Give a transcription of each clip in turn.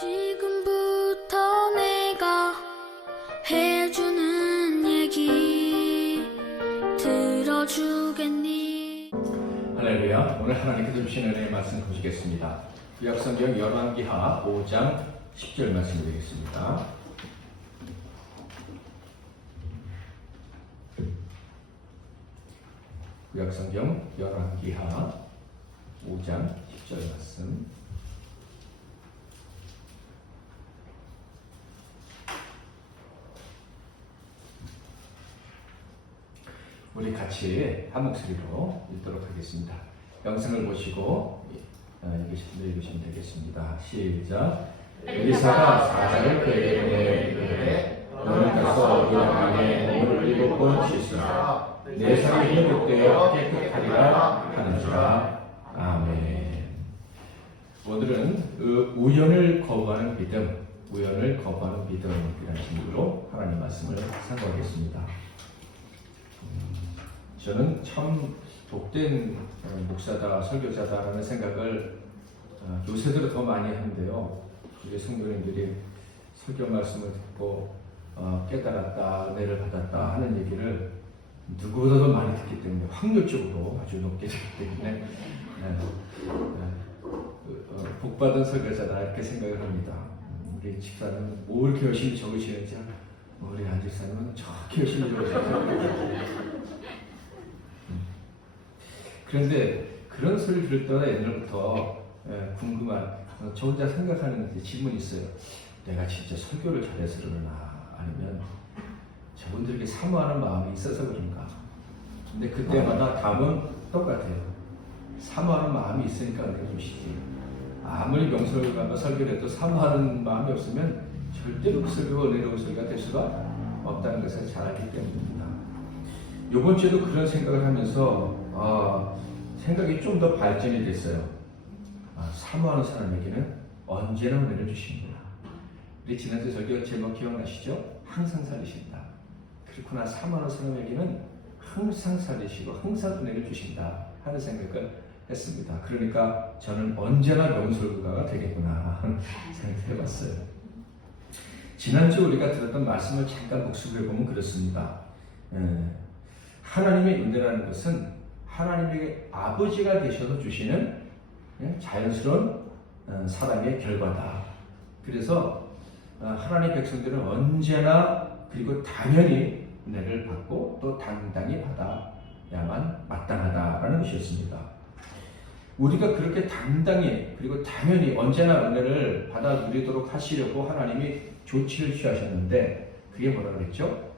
지금부터 내가 해주는 얘기 들어주겠니? 할렐루야. 오늘 하나님께서 주신 은혜의 말씀 보시겠습니다. 구약성경 열왕기하 5장 10절 말씀 드리겠습니다. 구약성경 열왕기하 5장 10절 말씀. 우리 같이 한 목소리로 읽도록 하겠습니다. 영상을 보시고 읽으시면 되겠습니다. 시작. 엘리사가 사자를 그에게 보내 이르되 너는 가서 요양 안에 물을 7번 씻으라. 내 살이 회복되어 깨끗하리라 하는지라. 아멘. 오늘은 우연을 거부하는 믿음, 우연을 거부하는 믿음이라는 제목으로 하나님 말씀을 상고하겠습니다. 저는 참 복된 목사다, 설교자다라는 생각을 요새 들어 더 많이 하는데요. 우리 성도님들이 설교 말씀을 듣고 깨달았다, 은혜를 받았다 하는 얘기를 누구보다도 많이 듣기 때문에 확률적으로 아주 높게 듣기 때문에 복받은 설교자다 이렇게 생각을 합니다. 우리 집사는 뭐 이렇게 열심히 적으시는지 우리 안 집사님은 저렇게 열심히 적으시는지 그런데 그런 소리 들을 때마다 옛날부터 궁금한 저 혼자 생각하는 질문이 있어요. 내가 진짜 설교를 잘해서 그러나 아니면 저분들에게 사모하는 마음이 있어서 그런가. 근데 그때마다 답은 똑같아요. 사모하는 마음이 있으니까 은혜 주시지. 아무리 명설을 가면 설교를 해도 사모하는 마음이 없으면 절대로 그 설교가 은혜로운 설교가 될 수가 없다는 것을 잘 알기 때문입니다. 이번 주에도 그런 생각을 하면서 생각이 좀 더 발전이 됐어요. 사모하는 사람에게는 언제나 은혜를 주십니다. 우리 지난주 설교 제목 기억나시죠? 항상 살리신다. 그렇구나. 사모하는 사람에게는 항상 살리시고 항상 은혜를 주신다 하는 생각을 했습니다. 그러니까 저는 언제나 명설교가가 되겠구나 생각해봤어요. 지난주 우리가 들었던 말씀을 잠깐 복습해보면 그렇습니다. 하나님의 은혜라는 것은 하나님에게 아버지가 되셔서 주시는 자연스러운 사랑의 결과다. 그래서 하나님의 백성들은 언제나 그리고 당연히 은혜를 받고 또 당당히 받아야만 마땅하다라는 것이었습니다. 우리가 그렇게 당당히 그리고 당연히 언제나 은혜를 받아 누리도록 하시려고 하나님이 조치를 취하셨는데 그게 뭐라 그랬죠?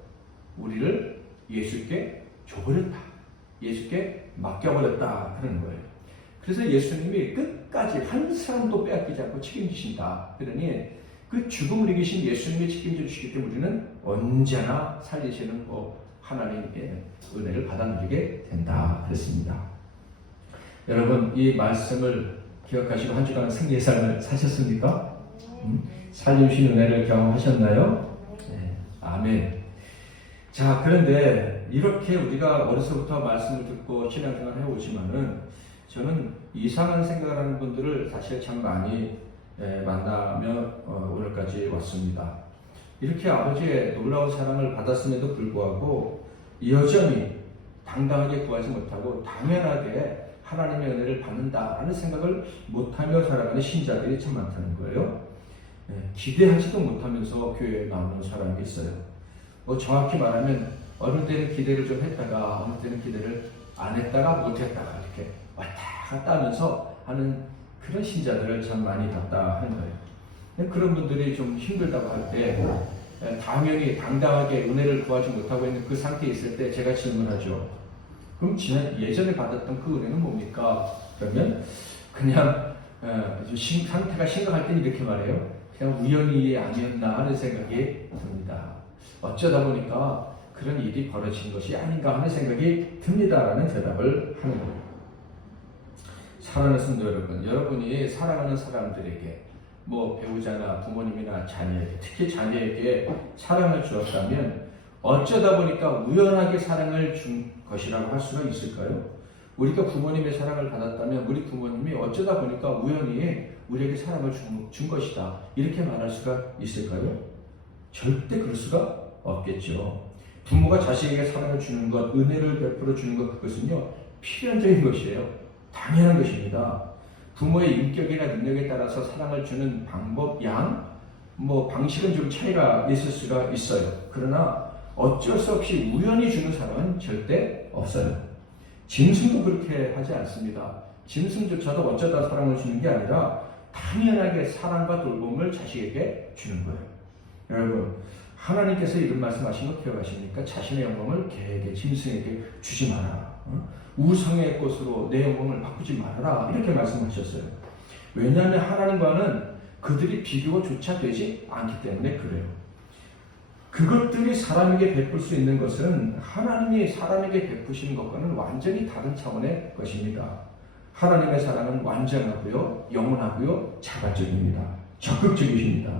우리를 예수께 줘버렸다. 예수께 맡겨버렸다 그러는 거예요. 그래서 예수님이 끝까지 한 사람도 빼앗기지 않고 책임지신다. 그러니 그 죽음을 이기신 예수님이 책임져 주시기 때문에 우리는 언제나 살리시는 하나님의 은혜를 받아 누리게 된다 그랬습니다. 여러분 이 말씀을 기억하시고 한 주간 승리의 삶을 사셨습니까? 살리신 은혜를 경험하셨나요? 네. 아멘. 자, 그런데 이렇게 우리가 어려서부터 말씀을 듣고 신앙생활을 해오지만은 저는 이상한 생각을 하는 분들을 사실 참 많이 만나며 오늘까지 왔습니다. 이렇게 아버지의 놀라운 사랑을 받았음에도 불구하고 여전히 당당하게 구하지 못하고 당연하게 하나님의 은혜를 받는다라는 생각을 못하며 살아가는 신자들이 참 많다는 거예요. 기대하지도 못하면서 교회에 나오는 사람이 있어요. 정확히 말하면 어느 때는 기대를 좀 했다가 어느 때는 기대를 안 했다가 못했다가 이렇게 왔다 갔다 하면서 하는 그런 신자들을 참 많이 봤다 하는 거예요. 그런 분들이 좀 힘들다고 할 때 당연히 당당하게 은혜를 구하지 못하고 있는 그 상태에 있을 때 제가 질문하죠. 그럼 예전에 받았던 그 은혜는 뭡니까? 그러면 그냥 상태가 심각할 때는 이렇게 말해요. 그냥 우연히 아니었나 하는 생각이 듭니다. 어쩌다 보니까 그런 일이 벌어진 것이 아닌가 하는 생각이 듭니다라는 대답을 하는 겁니다. 사랑하는 성도 여러분, 여러분이 사랑하는 사람들에게 배우자나 부모님이나 자녀에게 특히 자녀에게 사랑을 주었다면 어쩌다 보니까 우연하게 사랑을 준 것이라고 할 수가 있을까요? 우리가 부모님의 사랑을 받았다면 우리 부모님이 어쩌다 보니까 우연히 우리에게 사랑을 준 것이다. 이렇게 말할 수가 있을까요? 절대 그럴 수가 없겠죠. 부모가 자식에게 사랑을 주는 것, 은혜를 베풀어 주는 것, 그것은요, 필연적인 것이에요. 당연한 것입니다. 부모의 인격이나 능력에 따라서 사랑을 주는 방법, 방식은 좀 차이가 있을 수가 있어요. 그러나 어쩔 수 없이 우연히 주는 사랑은 절대 없어요. 짐승도 그렇게 하지 않습니다. 짐승조차도 어쩌다 사랑을 주는 게 아니라 당연하게 사랑과 돌봄을 자식에게 주는 거예요. 여러분, 하나님께서 이런 말씀하신 거 기억하십니까? 자신의 영광을 개에게, 짐승에게 주지 마라. 우상의 것으로 내 영광을 바꾸지 말아라. 이렇게 말씀하셨어요. 왜냐하면 하나님과는 그들이 비교조차 되지 않기 때문에 그래요. 그것들이 사람에게 베풀 수 있는 것은 하나님이 사람에게 베푸시는 것과는 완전히 다른 차원의 것입니다. 하나님의 사랑은 완전하고요, 영원하고요, 자발적입니다. 적극적이십니다.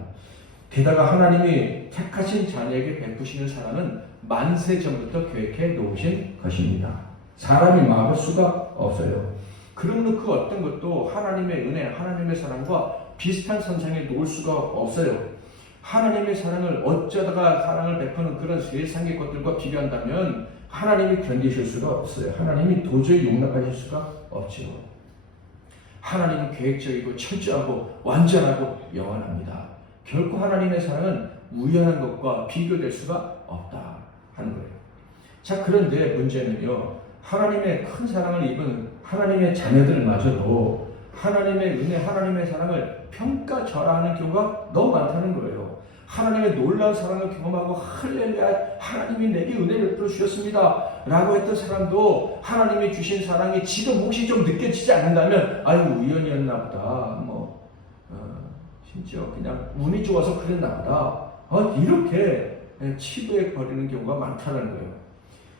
게다가 하나님이 택하신 자녀에게 베푸시는 사랑은 만세 전부터 계획해 놓으신 것입니다. 사람이 막을 수가 없어요. 그러므로 그 어떤 것도 하나님의 은혜, 하나님의 사랑과 비슷한 선상에 놓을 수가 없어요. 하나님의 사랑을 어쩌다가 사랑을 베푸는 그런 세상의 것들과 비교한다면 하나님이 견디실 수가 없어요. 하나님이 도저히 용납하실 수가 없죠. 하나님은 계획적이고 철저하고 완전하고 영원합니다. 결코 하나님의 사랑은 우연한 것과 비교될 수가 없다 하는 거예요. 자, 그런데 문제는요, 하나님의 큰 사랑을 입은 하나님의 자녀들마저도 하나님의 은혜, 하나님의 사랑을 평가절하하는 경우가 너무 많다는 거예요. 하나님의 놀라운 사랑을 경험하고 할렐루야, 하나님이 내게 은혜를 베풀어 주셨습니다 라고 했던 사람도 하나님이 주신 사랑이 지금 혹시 좀 느껴지지 않는다면 아유, 우연이었나 보다, 심지어 그냥 운이 좋아서 그랬나 보다, 이렇게 치부해 버리는 경우가 많다는 거예요.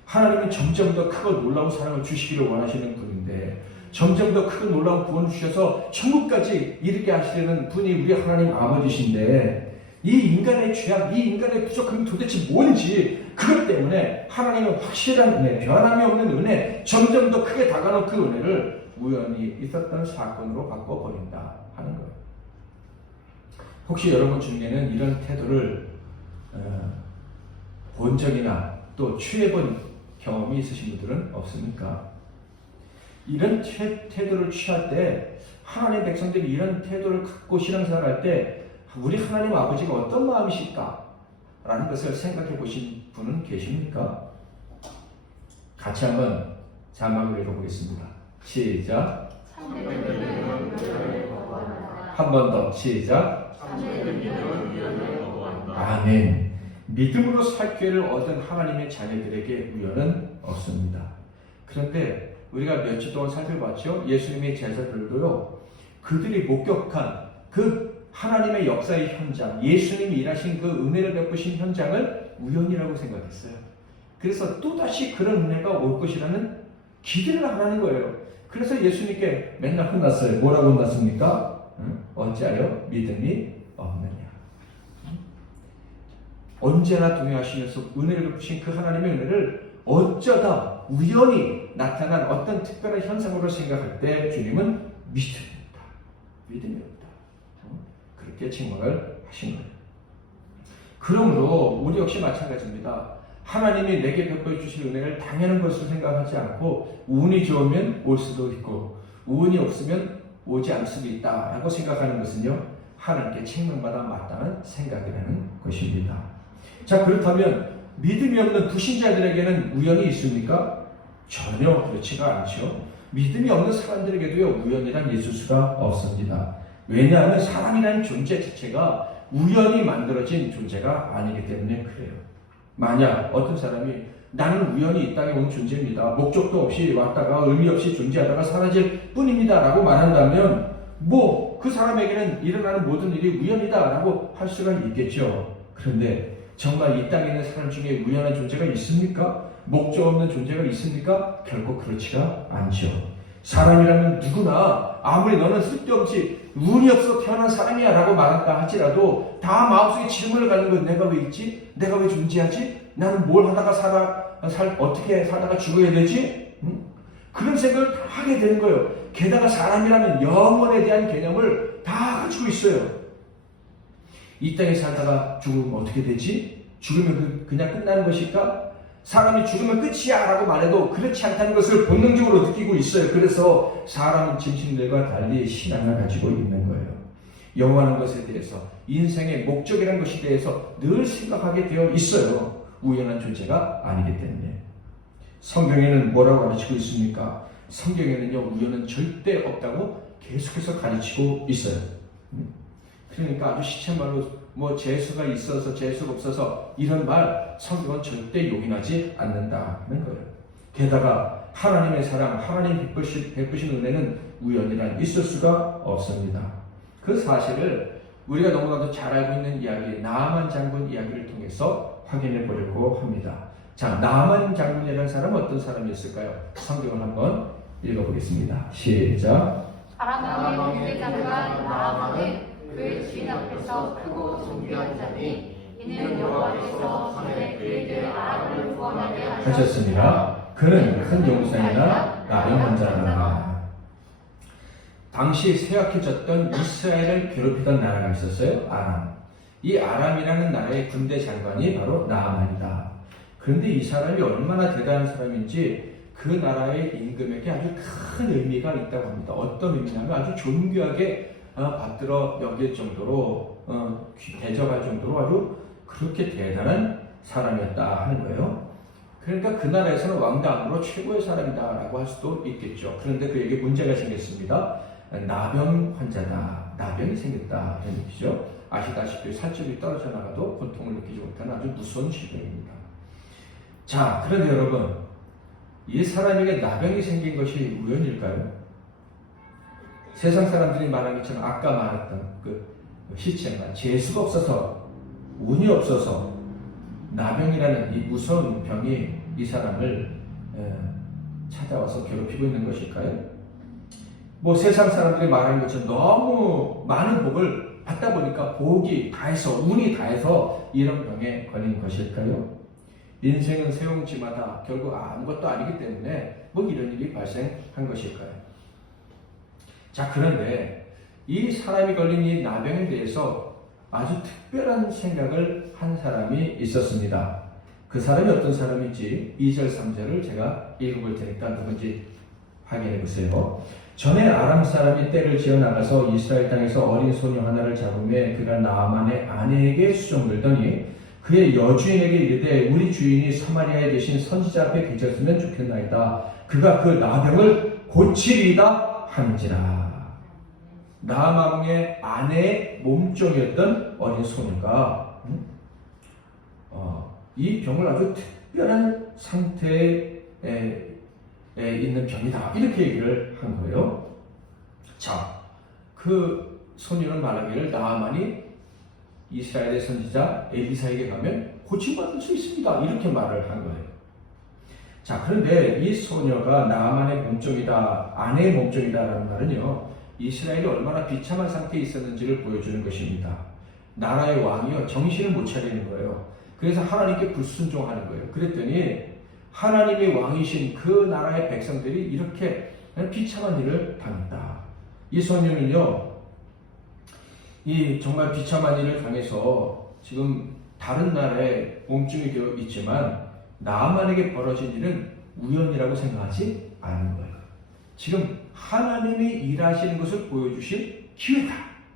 하나님은 점점 더 크고 놀라운 사랑을 주시기를 원하시는 분인데, 점점 더 크고 놀라운 구원을 주셔서 천국까지 이르게 하시려는 분이 우리 하나님 아버지신데, 이 인간의 죄악, 이 인간의 부족함이 도대체 뭔지, 그것 때문에 하나님은 확실한 은혜, 변함이 없는 은혜, 점점 더 크게 다가오는 그 은혜를 우연히 있었던 사건으로 바꿔버린다 하는 거예요. 혹시 여러분 중에는 이런 태도를 본 적이나 또 취해본 경험이 있으신 분들은 없습니까? 이런 태도를 취할 때, 하나님의 백성들이 이런 태도를 갖고 신앙생활할 때 우리 하나님 아버지가 어떤 마음이실까? 라는 것을 생각해 보신 분은 계십니까? 같이 한번 자막을 읽어보겠습니다. 시작. 한 번 더 시작. 아멘. 믿음으로 살 기회를 얻은 하나님의 자녀들에게 우연은 없습니다. 그런데 우리가 며칠 동안 살펴봤죠? 예수님의 제자들도요, 그들이 목격한 그 하나님의 역사의 현장, 예수님이 일하신 그 은혜를 베푸신 현장을 우연이라고 생각했어요. 그래서 또다시 그런 은혜가 올 것이라는 기대를 하는 거예요. 그래서 예수님께 맨날 혼났어요. 뭐라고 혼났습니까? 어찌하여 믿음이 없느냐. 언제나 동행하시면서 은혜를 베푸신 그 하나님의 은혜를 어쩌다 우연히 나타난 어떤 특별한 현상으로 생각할 때 주님은 믿음이다. 믿음이 없다. 그렇게 칭언을 하신 거예요. 그러므로 우리 역시 마찬가지입니다. 하나님이 내게 베풀어 주신 은혜를 당연한 것으로 생각하지 않고, 운이 좋으면 올 수도 있고 운이 없으면 오지 않을 수도 있다라고 생각하는 것은요, 하나님께 책망받아 마땅한 생각이라는 것입니다. 자, 그렇다면 믿음이 없는 불신자들에게는 우연이 있습니까? 전혀 그렇지가 않죠. 믿음이 없는 사람들에게도요, 우연이란 있을 수가 없습니다. 왜냐하면 사람이라는 존재 자체가 우연히 만들어진 존재가 아니기 때문에 그래요. 만약 어떤 사람이 나는 우연히 이 땅에 온 존재입니다, 목적도 없이 왔다가 의미 없이 존재하다가 사라질 뿐입니다 라고 말한다면 그 사람에게는 일어나는 모든 일이 우연이다 라고 할 수가 있겠죠. 그런데 정말 이 땅에 있는 사람 중에 우연한 존재가 있습니까? 목적 없는 존재가 있습니까? 결코 그렇지가 않죠. 사람이라면 누구나 아무리 너는 쓸데없이 운이 없어 태어난 사람이야 라고 말한다 할지라도 다 마음속에 질문을 갖는 거예요. 내가 왜 있지? 내가 왜 존재하지? 나는 뭘 하다가 어떻게 살다가 죽어야 되지? 그런 생각을 다 하게 되는 거예요. 게다가 사람이라는 영혼에 대한 개념을 다 가지고 있어요. 이 땅에 살다가 죽으면 어떻게 되지? 죽으면 그냥 끝나는 것일까? 사람이 죽으면 끝이야 라고 말해도 그렇지 않다는 것을 본능적으로 느끼고 있어요. 그래서 사람은 짐승들과 달리 신앙을 가지고 있는 거예요. 영원한 것에 대해서, 인생의 목적이라는 것에 대해서 늘 생각하게 되어 있어요. 우연한 존재가 아니기 때문에. 성경에는 뭐라고 가르치고 있습니까? 성경에는요, 우연은 절대 없다고 계속해서 가르치고 있어요. 그러니까 아주 시쳇말로 뭐 재수가 있어서 재수가 없어서 이런 말 성경은 절대 용인하지 않는다는 거예요. 게다가 하나님의 사랑, 하나님 베푸신 은혜는 우연이란 있을 수가 없습니다. 그 사실을 우리가 너무나도 잘 알고 있는 이야기, 나아만 장군 이야기를 통해서 확인해 보려고 합니다. 자, 나아만 장군이라는 사람은 어떤 사람이었을까요? 성경을 한번 읽어보겠습니다. 시작. 아람 왕의 군대장관 나아만은 그 주인 앞에서 크고 존귀한 자니 이는 여호와께서 전에 그에게 아람을 구원하게 하셨습니다. 그는 큰 용사이나 나병 자라. 당시 쇠약해졌던 이스라엘을 괴롭히던 나라가 있었어요. 아람. 이 아람이라는 나라의 군대 장관이 바로 나아만이다. 그런데 이 사람이 얼마나 대단한 사람인지 그 나라의 임금에게 아주 큰 의미가 있다고 합니다. 어떤 의미냐면 아주 존귀하게 받들어 여길 정도로 대접할 정도로 아주 그렇게 대단한 사람이었다 하는 거예요. 그러니까 그 나라에서는 왕당으로 최고의 사람이다라고 할 수도 있겠죠. 그런데 그에게 문제가 생겼습니다. 나병 환자다. 나병이 생겼다. 이런 얘기죠. 아시다시피 살집이 떨어져 나가도 고통을 느끼지 못하는 아주 무서운 질병입니다. 자, 그런데 여러분, 이 사람에게 나병이 생긴 것이 우연일까요? 세상 사람들이 말한 것처럼 아까 말했던 그 시체가 재수가 없어서, 운이 없어서 나병이라는 이 무서운 병이 이 사람을 찾아와서 괴롭히고 있는 것일까요? 뭐 세상 사람들이 말하는 것처럼 너무 많은 복을 받다 보니까 복이 다해서, 운이 다해서 이런 병에 걸린 것일까요? 인생은 세옹지마다 결국 아무것도 아니기 때문에 뭐 이런 일이 발생한 것일까요? 자, 그런데 이 사람이 걸린 이 나병에 대해서 아주 특별한 생각을 한 사람이 있었습니다. 그 사람이 어떤 사람인지 2절, 3절을 제가 읽어볼 테니까 누군지 확인해 보세요. 전에 아람 사람이 떼를 지어 나가서 이스라엘 땅에서 어린 소녀 하나를 잡음에 그가 나아만의 아내에게 수종들더니 그의 여주인에게 이르되 우리 주인이 사마리아에 계신 선지자 앞에 계셨으면 좋겠나이다. 그가 그 나병을 고치리이다 하는지라. 나아만의 아내의 몸종이었던 어린 소녀가 이 병을 아주 특별한 상태에 있는 병이다. 이렇게 얘기를 한 거예요. 자, 그 소녀는 말하기를 나아만이 이스라엘의 선지자 엘리사에게 가면 고침받을 수 있습니다. 이렇게 말을 한 거예요. 자, 그런데 이 소녀가 나아만의 몸종이다, 아내의 몸종이다라는 말은요, 이스라엘이 얼마나 비참한 상태에 있었는지를 보여주는 것입니다. 나라의 왕이요, 정신을 못 차리는 거예요. 그래서 하나님께 불순종하는 거예요. 그랬더니 하나님의 왕이신 그 나라의 백성들이 이렇게 비참한 일을 당했다. 이 소녀는요, 이 정말 비참한 일을 당해서 지금 다른 나라에 몸중이 되어 있지만 나아만에게 벌어진 일은 우연이라고 생각하지 않는 거예요. 지금 하나님이 일하시는 것을 보여주신 기회다.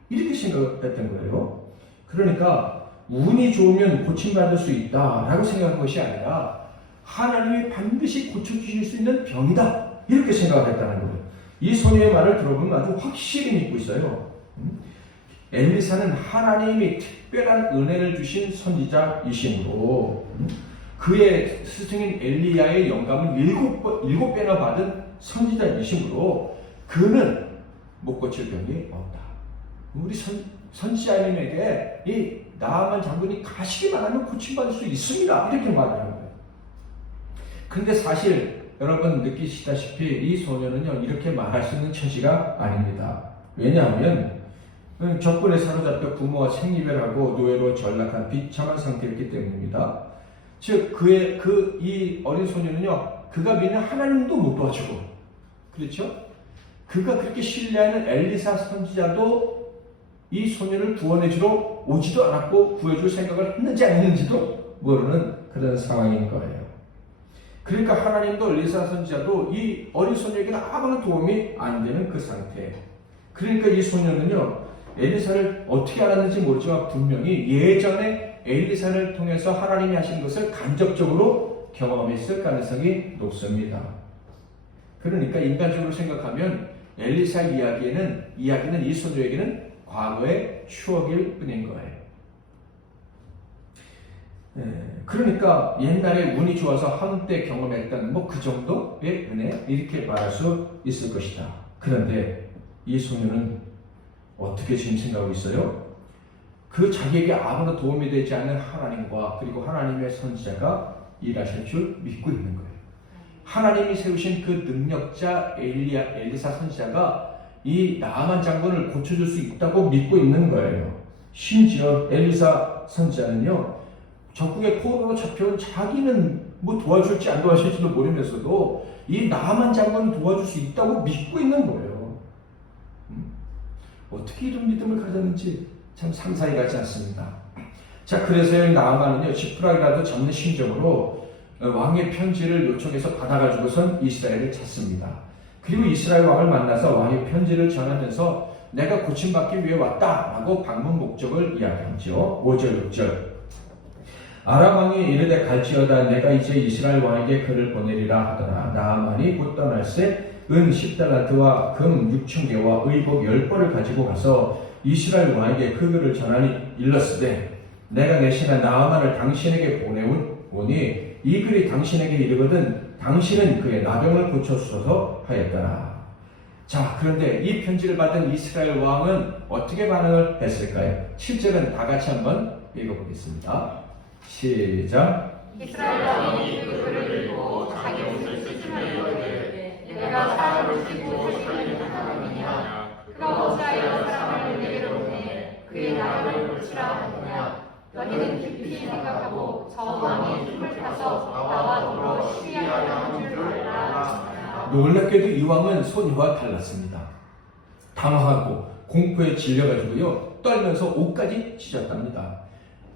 이렇게 생각했던 거예요. 그러니까 운이 좋으면 고침받을 수 있다라고 생각한 것이 아니라 하나님이 반드시 고쳐주실 수 있는 병이다. 이렇게 생각했다는 거예요. 이 소녀의 말을 들어보면 아주 확실히 믿고 있어요. 엘리사는 하나님이 특별한 은혜를 주신 선지자이시므로 그의 스승인 엘리야의 영감을 7배나 받은 선지자이시므로 그는 못 고칠 병이 없다. 우리 선지자님에게 이 나아만 장군이 가시기만 하면 고침받을 수 있습니다. 이렇게 말하는 거예요. 근데 사실 여러분 느끼시다시피 이 소녀는요, 이렇게 말할 수 있는 처지가 아닙니다. 왜냐하면 적군에 사로잡혀 부모와 생이별하고 노예로 전락한 비참한 상태였기 때문입니다. 즉 이 어린 소녀는요, 그가 믿는 하나님도 못 도와주고, 그렇죠? 그가 그렇게 신뢰하는 엘리사 선지자도 이 소년을 구원해주러 오지도 않았고 구해줄 생각을 했는지 안 했는지도 모르는 그런 상황인 거예요. 그러니까 하나님도 엘리사 선지자도 이 어린 소녀에게는 아무런 도움이 안 되는 그 상태. 그러니까 이 소녀는요, 엘리사를 어떻게 알았는지 모르지만 분명히 예전에 엘리사를 통해서 하나님이 하신 것을 간접적으로 경험했을 가능성이 높습니다. 그러니까 인간적으로 생각하면 엘리사 이야기는 이 소녀에게는 과거의 추억일 뿐인 거예요. 그러니까 옛날에 운이 좋아서 한때 경험했던 그 정도의 은혜 이렇게 말할 수 있을 것이다. 그런데 이 소녀는 어떻게 지금 생각하고 있어요? 그 자기에게 아무런 도움이 되지 않는 하나님과 그리고 하나님의 선지자가 일하실 줄 믿고 있는 거예요. 하나님이 세우신 그 능력자 엘리사 선지자가 이 나아만 장군을 고쳐줄 수 있다고 믿고 있는 거예요. 심지어 엘리사 선지자는요, 적국의 포로로 잡혀온 자기는 도와줄지 안 도와줄지도 모르면서도 이 나아만 장군을 도와줄 수 있다고 믿고 있는 거예요. 어떻게 이런 믿음을 가졌는지 참 상상이 가지 않습니다. 자, 그래서 나아만은요, 지푸라기라도 잡는 심정으로 왕의 편지를 요청해서 받아가지고선 이스라엘을 찾습니다. 그리고 이스라엘 왕을 만나서 왕의 편지를 전하면서 내가 고침받기 위해 왔다라고 방문 목적을 이야기하죠. 5절 6절 아람 왕이 이르되 갈지어다 내가 이제 이스라엘 왕에게 글을 보내리라 하더라. 나아만이 곧 떠날새 은 10달란트와 금 6,000개와 의복 10벌을 가지고 가서 이스라엘 왕에게 그 글을 전하니 일렀으되 내가 내 신하 나아만을 당신에게 보내오니 이 글이 당신에게 이르거든 당신은 그의 나병을 고쳐주소서 하였더라. 자, 그런데 이 편지를 받은 이스라엘 왕은 어떻게 반응을 했을까요? 7절은 다 같이 한번 읽어보겠습니다. 시작. 이스라엘 왕이 그 글을 읽고 자기 옷을 찢으며 이르되 내가 사람을 찢고 살리는 하나님이냐 그가 어찌하여 사람을 내게로 보내 그의 나병을 고치라 하느냐 너희는 깊이 생각하고 저 왕이 힘을 타서 나와 더불어 시위하려 하는 줄 알라. 놀랍게도 이 왕은 소녀와 달랐습니다. 당황하고 공포에 질려가지고요 떨면서 옷까지 찢었답니다.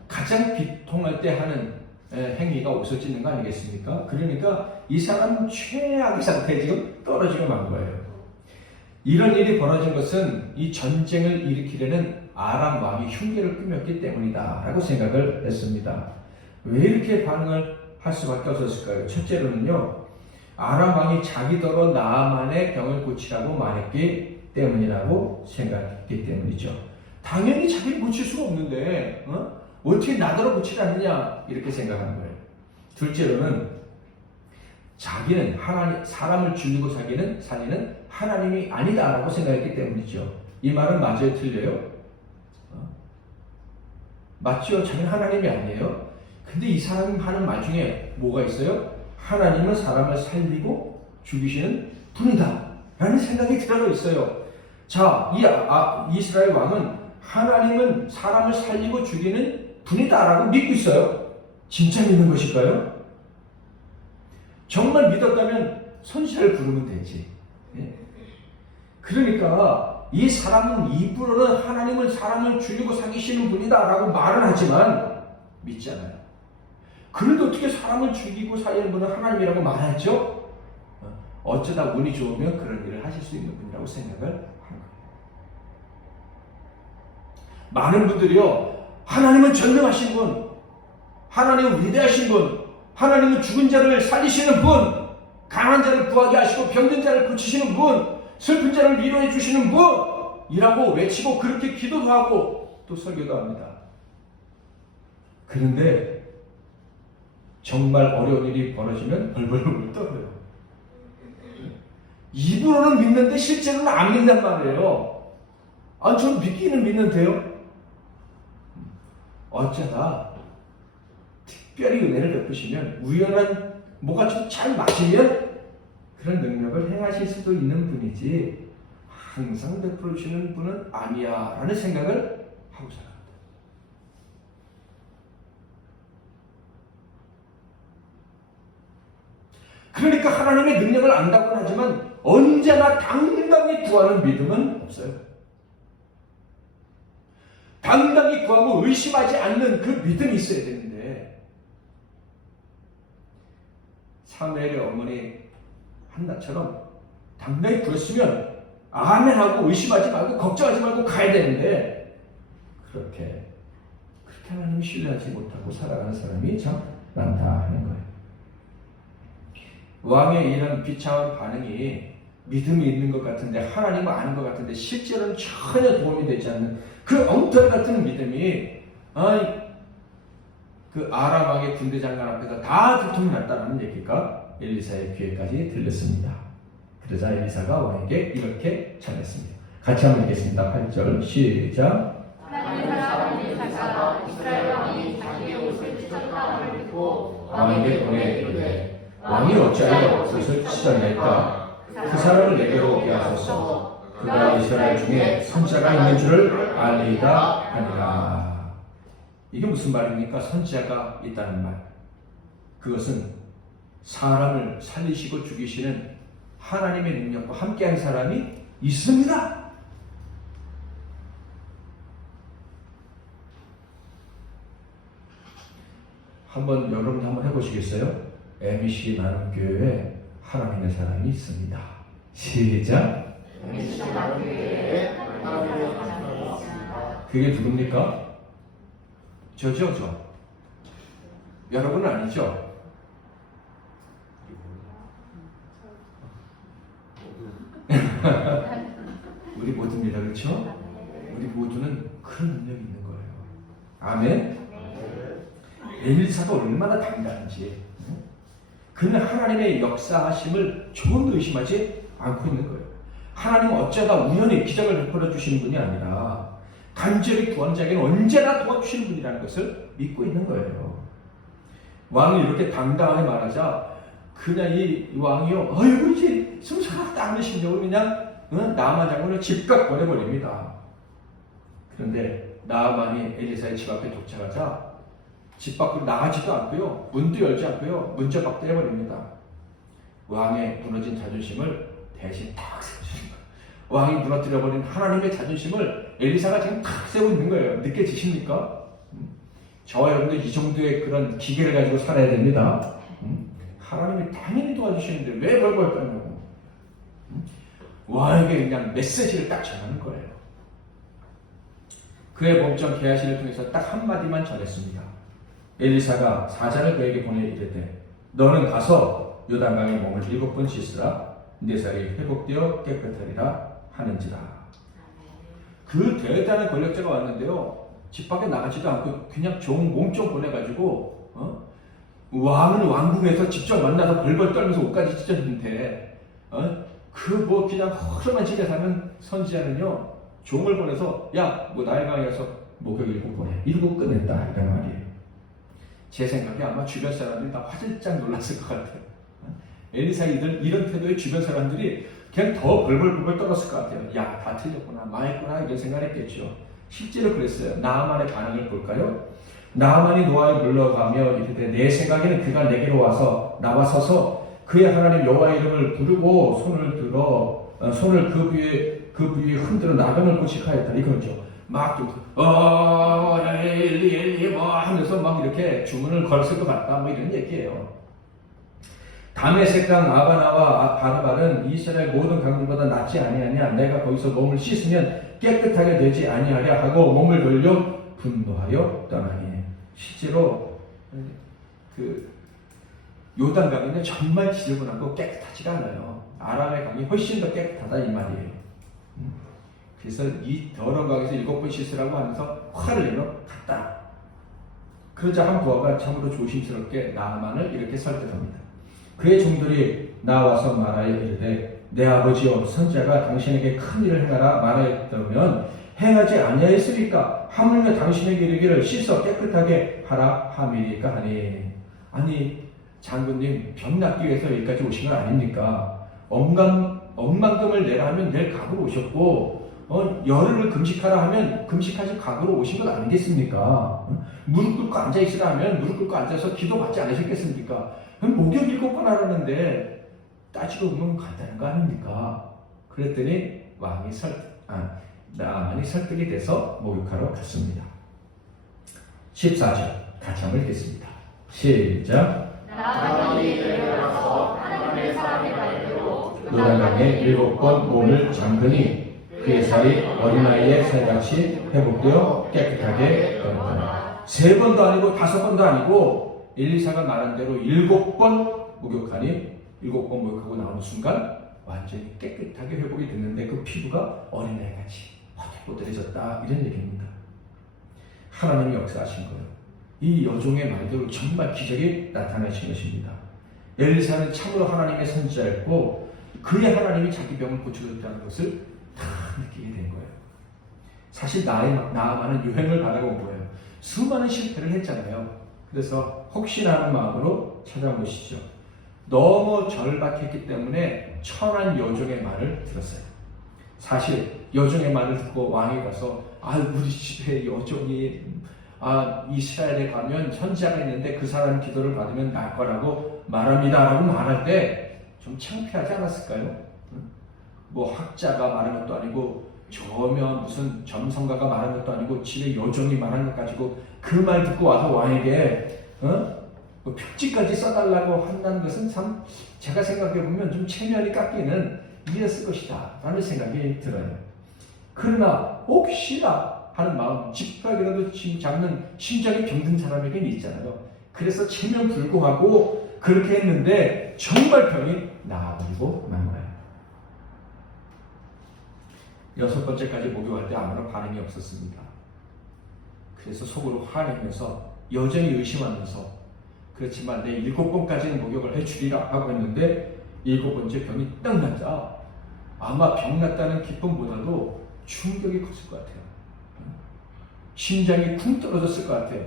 가장 비통할 때 하는 행위가 옷을 찢는 거 아니겠습니까? 그러니까 이 사람은 최악의 상태에 지금 떨어지고 만 거예요. 이런 일이 벌어진 것은 이 전쟁을 일으키려는 아람 왕이 흉계를 꾸몄기 때문이다 라고 생각을 했습니다. 왜 이렇게 반응을 할 수밖에 없었을까요? 첫째로는요, 아람 왕이 자기더러 나아만의 병을 고치라고 말했기 때문이라고 생각했기 때문이죠. 당연히 자기를 고칠 수가 없는데 어떻게 나더러 고치라느냐 이렇게 생각한 거예요. 둘째로는 자기는 사람을 죽이고 살리는 하나님이 아니다라고 생각했기 때문이죠. 이 말은 맞아요, 틀려요? 맞죠? 자기는 하나님이 아니에요. 근데 이 사람이 하는 말 중에 뭐가 있어요? 하나님은 사람을 살리고 죽이시는 분이다 라는 생각이 들어가 있어요. 자, 이스라엘 왕은 하나님은 사람을 살리고 죽이는 분이다 라고 믿고 있어요. 진짜 믿는 것일까요? 정말 믿었다면 선지자를 부르면 되지. 그러니까 이 사람은 입으로는 하나님은 사람을 죽이고 살리시는 분이다 라고 말은 하지만 믿지 않아요. 그런데 어떻게 사람을 죽이고 살리는 분은 하나님이라고 말하죠? 어쩌다 운이 좋으면 그런 일을 하실 수 있는 분이라고 생각을 하는 거예요. 많은 분들이요, 하나님은 전능하신 분, 하나님은 위대하신 분, 하나님은 죽은 자를 살리시는 분, 강한 자를 구하게 하시고 병든 자를 고치시는 분, 슬픈 자를 위로해 주시는 분이라고 외치고 그렇게 기도도 하고 또 설교도 합니다. 그런데 정말 어려운 일이 벌어지면 벌벌 떨어요. 입으로는 믿는데 실제로는 안 믿는단 말이에요. 저는 믿기는 믿는데요. 어쩌다 특별히 은혜를 베푸시면 우연한 뭐가 좀 잘 맞으면 그런 능력을 행하실 수도 있는 분이지 항상 베풀어 주시는 분은 아니야 라는 생각을 하고 살아갑니다. 그러니까 하나님의 능력을 안다고는 하지만 언제나 당당히 구하는 믿음은 없어요. 당당히 구하고 의심하지 않는 그 믿음이 있어야 되는데, 사무엘의 어머니 한나처럼 당당히 구했으면 아멘하고 의심하지 말고 걱정하지 말고 가야 되는데, 그렇게 하나님 신뢰하지 못하고 살아가는 사람이 참 많다 하는 거예요. 왕의 이런 비참한 반응이 믿음이 있는 것 같은데, 하나님을 아는 것 같은데 실제로는 전혀 도움이 되지 않는 그 엉터리 같은 믿음이 그 아람 왕의 군대 장관 앞에서 다 두통이 났다는 얘기가 엘리사의 귀에까지 들렸습니다. 그러자 엘리사가 왕에게 이렇게 전했습니다. 같이 한번 읽겠습니다. 8절 시작. 하나님의 사람 엘리사가 이스라엘 왕이 자기의 옷을 찢었다함을 듣고 왕에게 보내 이르되 왕이 어찌하여 옷을 찢어낼까? 그 사람을 내게로 오게 하소서. 그가 이스라엘 중에 선지자가 있는 줄을 알리이다 하니라. 이게 무슨 말입니까? 선지자가 있다는 말. 그것은 사람을 살리시고 죽이시는 하나님의 능력과 함께한 사람이 있습니다. 여러분 한번 해보시겠어요? MEC 나눔교회에 하나님의 사람이 있습니다. 시작. MEC 나눔교회에 하나님의 사람이 있습니다. 그게 누굽니까? 저. 여러분은 아니죠? 우리 모두입니다. 그렇죠? 우리 모두는 그런 능력이 있는 거예요. 아멘? 엘리사가 얼마나 당당한지, 그는 하나님의 역사하심을 조금도 의심하지 않고 있는 거예요. 하나님은 어쩌다 우연히 기적을 베풀어 주시는 분이 아니라 간절히 구한 자에게는 언제나 도와주시는 분이라는 것을 믿고 있는 거예요. 왕이 이렇게 당당하게 말하자 그냥 이 왕이요, 아이고 이제 숨사가 안 내신다고 그냥 나아만 장군을 즉각 보내버립니다. 그런데 나아만이 엘리사의 집 앞에 도착하자 집 밖으로 나가지도 않고요, 문도 열지 않고요, 문짝 밖 떼버립니다. 왕의 무너진 자존심을 대신 탁 세워주는 거예요. 왕이 무너뜨려버린 하나님의 자존심을 엘리사가 지금 탁 세우고 있는 거예요. 느껴지십니까? 저와 여러분도 이 정도의 그런 기계를 가지고 살아야 됩니다. 하나님이 당연히 도와주시는데 왜 벌벌 떨냐고. 왕에게 그냥 메시지를 딱 전하는 거예요. 그의 몸점 게하시를 통해서 딱 한마디만 전했습니다. 엘리사가 사자를 그에게 보내 이르되 너는 가서 요단강에 몸을 7번 씻으라. 네 살이 회복되어 깨끗하리라 하는지라. 그 대단한 권력자가 왔는데요, 집 밖에 나가지도 않고 그냥 좋은 몸 좀 보내가지고 왕은 왕궁에서 직접 만나서 벌벌 떨면서 옷까지 찢었는데 그 뭐 그냥 허름한 집에 사는 선지자는요, 종을 보내서 야 뭐 나일강에 가서 목욕 7 보내 이러고 끝냈다 이런 말이에요. 제 생각에 아마 주변 사람들이 다 화들짝 놀랐을 것 같아요. 엘리사 이런 태도에 주변 사람들이 그냥 더 벌벌 떨었을 것 같아요. 야, 다 틀렸구나, 망했구나 이런 생각했겠죠. 실제로 그랬어요. 나아만의 반응을 볼까요? 나아만이 노아에 물러가며 이르되 내 생각에는 그가 내게로 와서 나와서서 그의 하나님 여호와의 이름을 부르고 손을 그 부위에 흔들어 나병을 고치하였다 이거죠. 막 엘리 뭐 하면서 막 이렇게 주문을 걸었을 것 같다 뭐 이런 얘기예요. 다메섹강 아바나와 바르발은 이스라엘 모든 강들보다 낫지 아니하냐. 내가 거기서 몸을 씻으면 깨끗하게 되지 아니하랴 하고 몸을 돌려 분노하여 떠나니. 실제로 그 요단강은 정말 지저분하고 깨끗하지가 않아요. 아람의 강이 훨씬 더 깨끗하다 이 말이에요. 그래서 이 더러운 강에서 7번 씻으라고 하면서 화를 내며 갔다. 그러자 한 부하가 참으로 조심스럽게 나아만을 이렇게 설득합니다. 그의 종들이 나와서 말하여 이르되 내 아버지여, 선지자가 당신에게 큰 일을 행하라 말하였다면 행하지 아니하였으리까? 하물며 당신에게 이르기를 씻어 깨끗하게 하라 함이니까 하니. 아니 장군님, 병 낫기 위해서 여기까지 오신 건 아닙니까? 억만금을 내라 하면 낼 각오로 오셨고, 열흘을 금식하라 하면 금식하실 각오로 오신 것 아니겠습니까? 무릎 꿇고 앉아있으라 하면 무릎 꿇고 앉아서 기도 받지 않으셨겠습니까? 목욕 7번 하라는데 따지고 보면 간단한 거 아닙니까? 그랬더니 나만이 설득이 돼서 목욕하러 갔습니다. 14절 같이 한번 읽겠습니다. 시작. 나만이 내려가서 하나님의 사람의 말대로 요단강에 7번 몸을 잠그니 그의 살이 어린아이의 살같이 회복되어 깨끗하게 되었더라. 3번도 아니고 5번도 아니고 엘리사가 말한 대로 7번 목욕하니 7번 목욕하고 나오는 순간 완전히 깨끗하게 회복이 됐는데 그 피부가 어린아이같이 뽀들뽀들해졌다, 이런 얘기입니다. 하나님이 역사하신 거예요. 이 여종의 말대로 정말 기적이 나타나신 것입니다. 엘리사는 참으로 하나님의 선지자였고 그의 하나님이 자기 병을 고쳐줬다는 것을 다 느끼게 된 거예요. 사실 나아만은 유행을 바라고 온 거예요. 수많은 실패를 했잖아요. 그래서 혹시나 하는 마음으로 찾아온 것이죠. 너무 절박했기 때문에 천한 여종의 말을 들었어요. 사실 여종의 말을 듣고 왕이 가서 우리 집에 여종이 이스라엘에 가면 선지자가 있는데 그 사람 기도를 받으면 날 거라고 말합니다 라고 말할 때 좀 창피하지 않았을까요? 뭐 학자가 말한 것도 아니고 저면 무슨 점성가가 말한 것도 아니고 집에 여종이 말한 것 가지고 그 말 듣고 와서 왕에게 뭐 편지까지 써달라고 한다는 것은 참 제가 생각해보면 좀 체면이 깎이는 일이었을 것이다 라는 생각이 들어요. 그러나 혹시나 하는 마음, 지푸라기라도 잡는 심장이 병든 사람에게는 있잖아요. 그래서 체면 불구하고 그렇게 했는데 정말 병이 나아버리고 만 거예요. 6번째까지 목욕할 때 아무런 반응이 없었습니다. 그래서 속으로 화내면서 여전히 의심하면서 그렇지만 내 7번까지는 목욕을 해주리라 하고 했는데 7번째 병이 딱 났다. 아마 병 났다는 기쁨보다도 충격이 컸을 것 같아요. 심장이 쿵 떨어졌을 것 같아요.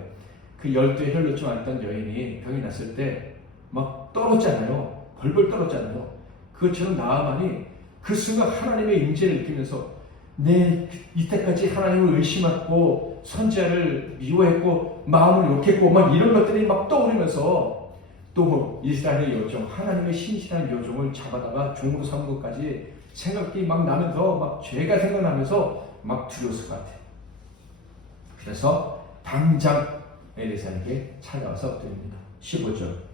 그 12에 혈루증 앓던 여인이 병이 났을 때 막 떨었잖아요. 벌벌 떨었잖아요. 그것처럼 나아만이 그 순간 하나님의 임재를 느끼면서 내 이때까지 하나님을 의심했고 선지자를 미워했고 마음을 욕했고 막 이런 것들이 막 떠오르면서 또 이스라엘의 여종, 하나님의 신실한 여종을 잡아다가 종으로 삼은 것까지 생각이 막 나면서 막 죄가 생각나면서 막 두려웠을 것 같아요. 그래서 당장 엘리사에게 찾아와서 엎드립니다. 15절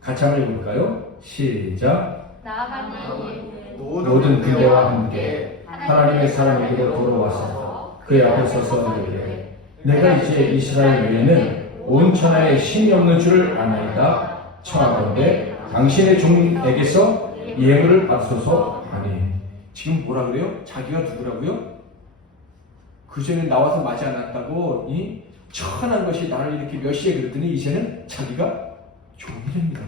같이 한번 읽어볼까요? 시작. 나아만이 모든 군대와 함께 하나님의 사람에게로 돌아와서 그의 앞에 서서 이르되 내가 이제 이스라엘 위에는 온 천하에 신이 없는 줄을 아나이다. 청하건대 당신의 종에게서 예물을 받소서 하니. 지금 뭐라 그래요? 자기가 누구라고요? 그전에 나와서 맞지 않았다고 이 천한 것이 나를 이렇게 몇 시에 그랬더니 이제는 자기가 종이랍니다.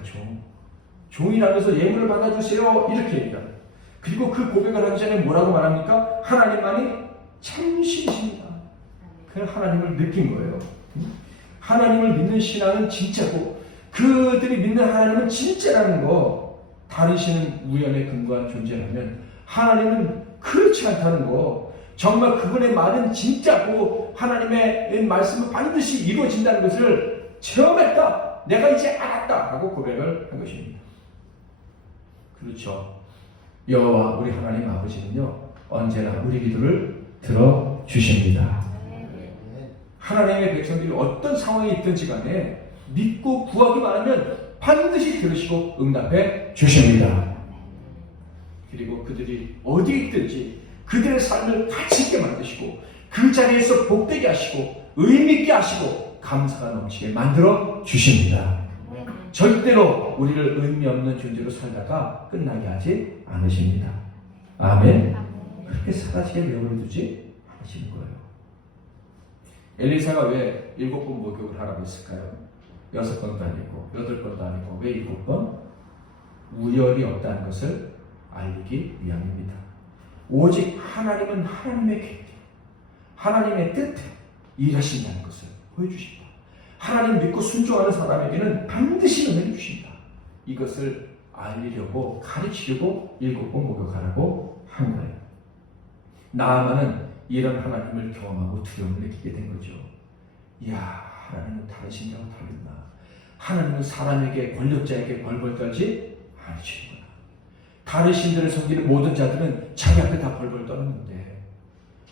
종이라면서 예물을 받아주세요 이렇게 얘기합니다. 그리고 그 고백을 하기 전에 뭐라고 말합니까? 하나님만이 참 신이십니다. 그 하나님을 느낀 거예요. 하나님을 믿는 신앙은 진짜고 그들이 믿는 하나님은 진짜라는 거. 다른 신은 우연에 근거한 존재라면 하나님은 그렇지 않다는 거. 정말 그분의 말은 진짜고 하나님의 말씀은 반드시 이루어진다는 것을 체험했다. 내가 이제 알았다 하고 고백을 한 것입니다. 그렇죠. 여호와 우리 하나님 아버지는요 언제나 우리 기도를 들어주십니다. 하나님의 백성들이 어떤 상황에 있든지 간에 믿고 구하기만 하면 반드시 들으시고 응답해 주십니다. 그리고 그들이 어디에 있든지 그들의 삶을 가치 있게 만드시고 그 자리에서 복되게 하시고 의미 있게 하시고 감사가 넘치게 만들어 주십니다. 절대로 우리를 의미 없는 존재로 살다가 끝나게 하지 않으십니다. 아멘. 그렇게 사라지게 내버려 두지 않으시는 거예요. 엘리사가 왜 7번 목욕을 하라고 했을까요? 6번도 아니고 8번도 아니고 왜 7번? 우열이 없다는 것을 알리기 위함입니다. 오직 하나님은 하나님의 계획, 하나님의 뜻에 일하신다는 것을 보여주십니다. 하나님 믿고 순종하는 사람에게는 반드시 은혜를 주신다. 이것을 알리려고 가르치려고 7번 목욕하라고 한 거예요. 나아만은 이런 하나님을 경험하고 두려움을 느끼게 된 거죠. 이야, 하나님은 다르신다고 다르구나. 하나님은 사람에게 권력자에게 벌벌 떨지 않으시는구나. 다른 신들을 섬기는 모든 자들은 자기 앞에 다 벌벌 떨었는데,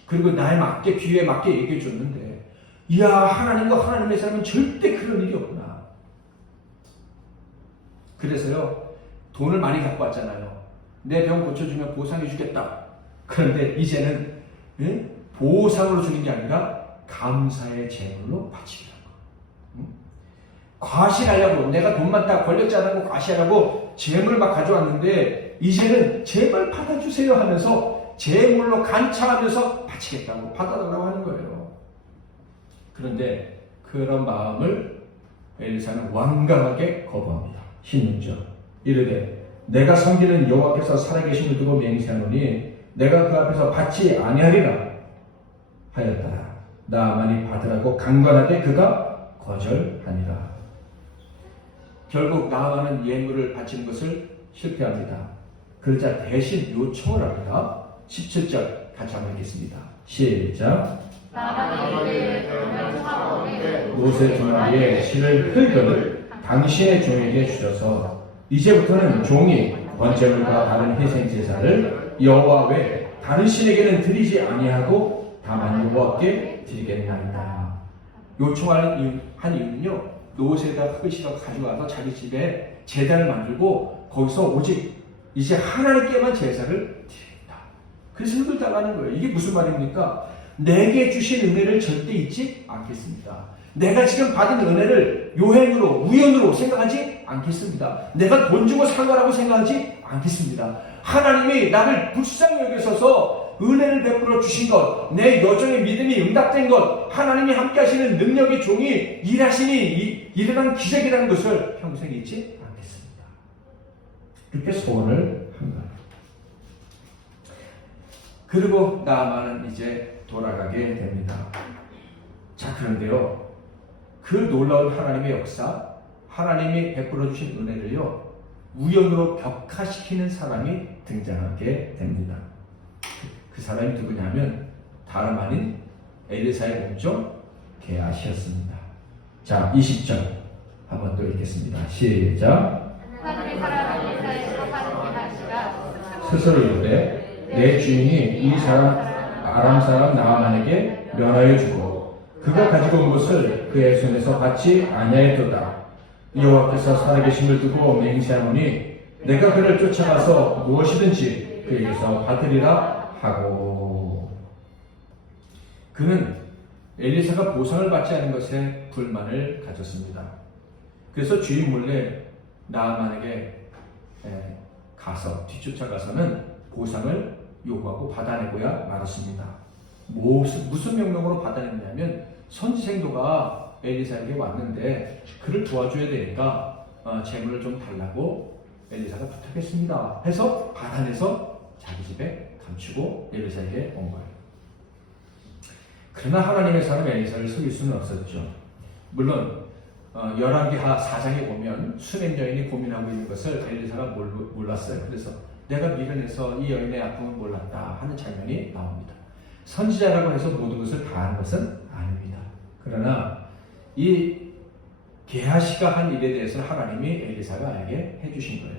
그리고 나에 맞게 비유에 맞게 얘기해 줬는데, 이야, 하나님과 하나님의 사람은 절대 그런 일이 없구나. 그래서요, 돈을 많이 갖고 왔잖아요. 내 병 고쳐주면 보상해 주겠다. 그런데 이제는 보상으로 주는 게 아니라 감사의 제물로 바치라고. 과시하려고, 내가 돈 많다, 권력지 않고 과시하려고 제물을 막 가져왔는데, 이제는 제발 받아주세요 하면서 제물로 간차하면서 바치겠다고, 받아달라고 하는 거예요. 그런데 그런 마음을 엘리사는 완강하게 거부합니다. 16절 이르되 내가 섬기는 여호와께서 살아계심을 두고 맹세하노니 내가 그 앞에서 받지 아니하리라 하였더라. 나만이 받으라고 강건하게 그가 거절하니라. 결국 나아만은 예물을 바치는 것을 실패합니다. 그러자 대신 요청을 합니다. 17절 같이 한번 읽겠습니다. 시작. 모세 두 마리의 실을 흙을 당신의 종에게 주셔서 이제부터는 종이 번제물과 다른 희생 제사를 여호와 외 다른 신에게는 드리지 아니하고 다만 여호와께 드리겠나이다. 요청한 이유는요, 노새가 흙을 실어 가져와서 자기 집에 제단을 만들고 거기서 오직 이제 하나님께만 제사를 드린다. 그래서 흙을 달라는 거예요. 이게 무슨 말입니까? 내게 주신 은혜를 절대 잊지 않겠습니다. 내가 지금 받은 은혜를 요행으로, 우연으로 생각하지 않겠습니다. 내가 돈 주고 산 거라고 생각하지 않겠습니다. 하나님이 나를 불쌍히 여기셔서 은혜를 베풀어 주신 것, 내 여정의 믿음이 응답된 것, 하나님이 함께 하시는 능력의 종이 일하시니 일어난 기적이라는 것을 평생 잊지 않겠습니다. 이렇게 소원을 한 거예요. 그리고 나아만은 이제 돌아가게 됩니다. 자, 그런데요, 그 놀라운 하나님의 역사, 하나님이 베풀어 주신 은혜를요, 우연으로 벽화시키는 사람이 등장하게 됩니다. 그 사람이 누구냐면 다름 아닌 엘리사의 몸종 게하시였습니다. 자, 20절 한번 또 읽겠습니다. 시작. 하나님의 사람 엘리사의 사사는 게하시가 스스로 이르되 내 주인이 이 사람 아람 사람 나아만에게 면하여 주고 그가 가지고 온 것을 그의 손에서 받지 아니하였도다. 여호와께서 살아계심을 두고 맹세하노니 내가 그를 쫓아가서 무엇이든지 그에게서 받으리라 하고. 그는 엘리사가 보상을 받지 않은 것에 불만을 가졌습니다. 그래서 주인 몰래 나아만에게 가서 뒤쫓아가서는 보상을 요구하고 받아내고야 말았습니다. 무슨 명령으로 받아냈냐면 선지생도가 엘리사에게 왔는데 그를 도와줘야 되니까 재물을 좀 달라고 엘리사가 부탁했습니다. 해서 받아내서 자기 집에 감추고 엘리사에게 온 거예요. 그러나 하나님의 사람 엘리사를 속일 수는 없었죠. 물론 열왕기하 4장에 보면 수냄 여인이 고민하고 있는 것을 엘리사가 몰랐어요. 그래서 내가 미련해서 이 여인의 아픔을 몰랐다 하는 장면이 나옵니다. 선지자라고 해서 모든 것을 다 아는 것은 아닙니다. 그러나 이 게하시가 한 일에 대해서 하나님이 엘리사가 알게 해주신 거예요.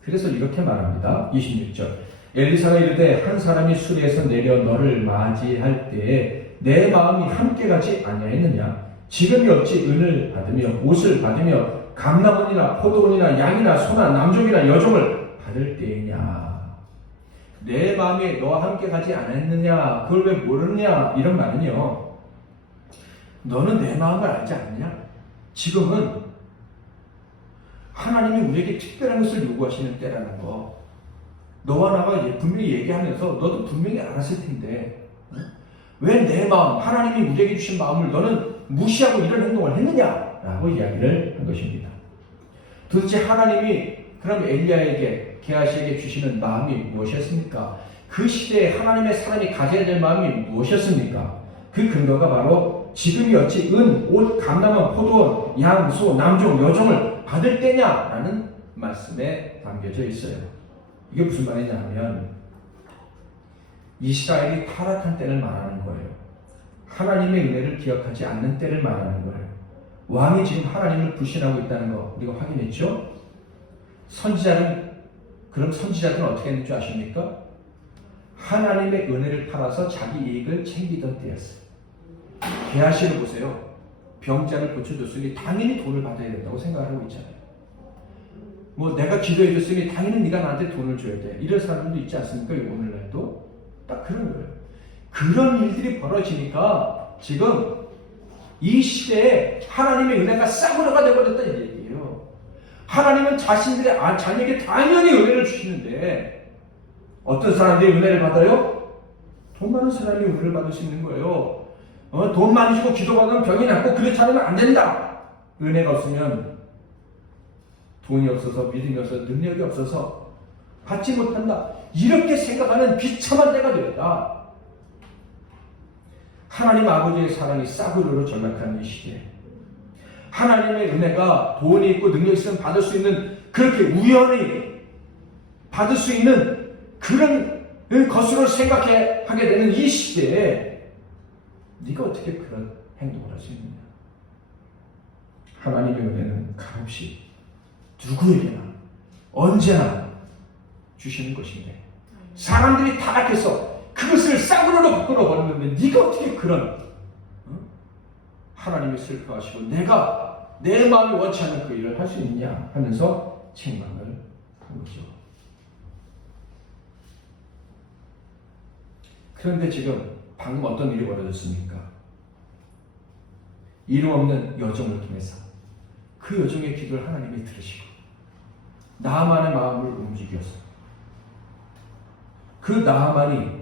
그래서 이렇게 말합니다. 26절 엘리사가 이르되 한 사람이 수리에서 내려 너를 맞이할 때에 내 마음이 함께 가지 아니하였느냐. 지금이 어찌 은을 받으며 옷을 받으며 감람원이나 포도원이나 양이나 소나 남종이나 여종을 받을 때이냐. 내 마음이 너와 함께 가지 않았느냐, 그걸 왜 모르느냐, 이런 말은요, 너는 내 마음을 알지 않느냐? 지금은 하나님이 우리에게 특별한 것을 요구하시는 때라는 거, 너와 나가 분명히 얘기하면서 너도 분명히 알았을 텐데 왜 내 마음, 하나님이 우리에게 주신 마음을 너는 무시하고 이런 행동을 했느냐라고 이야기를 한 것입니다. 도대체 하나님이 그럼 엘리야에게, 게하시에게 주시는 마음이 무엇이었습니까? 그 시대에 하나님의 사람이 가져야 될 마음이 무엇이었습니까? 그 근거가 바로 지금이 어찌 은, 옷, 감람원, 포도원, 양, 소, 남종, 여종을 받을 때냐라는 말씀에 담겨져 있어요. 이게 무슨 말이냐면 이스라엘이 타락한 때를 말하는 거예요. 하나님의 은혜를 기억하지 않는 때를 말하는 거예요. 왕이 지금 하나님을 불신하고 있다는 거 우리가 확인했죠? 선지자는 그럼 선지자들은 어떻게 했는지 아십니까? 하나님의 은혜를 팔아서 자기 이익을 챙기던 때였어요. 게하시를 보세요. 병자를 고쳐줬으니 당연히 돈을 받아야 된다고 생각하고 있잖아요. 뭐 내가 기도해줬으니 당연히 네가 나한테 돈을 줘야 돼. 이런 사람들도 있지 않습니까? 오늘날도 딱 그런 거예요. 그런 일들이 벌어지니까 지금 이 시대에 하나님의 은혜가 싸구려가 되어버렸다는 얘기예요. 하나님은 자신들의 자녀에게 당연히 은혜를 주시는데 어떤 사람들이 은혜를 받아요? 돈 많은 사람이 은혜를 받을 수 있는 거예요. 돈 많이 주고 기도받으면 병이 낫고 그렇지 않으면 안 된다. 은혜가 없으면 돈이 없어서 믿음이 없어서 능력이 없어서 받지 못한다. 이렇게 생각하는 비참한 때가 되었다. 하나님 아버지의 사랑이 싸구려로 전락하는 이 시대, 하나님의 은혜가 돈이 있고 능력이 있으면 받을 수 있는, 그렇게 우연히 받을 수 있는 그런 것으로 생각하게 되는 이 시대에 네가 어떻게 그런 행동을 할 수 있느냐. 하나님의 은혜는 값없이 누구에게나 언제나 주시는 것인데 사람들이 타락해서 그것을 싸구려로 바꾸어 버렸는데 네가 어떻게 그런 하나님이 슬퍼하시고 내가 내 마음이 원치 않는 그 일을 할 수 있느냐 하면서 책망을 한 거죠. 그런데 지금 방금 어떤 일이 벌어졌습니까? 이름 없는 여종을 통해서 그 여종의 기도를 하나님이 들으시고 나아만의 마음을 움직여서 그 나아만이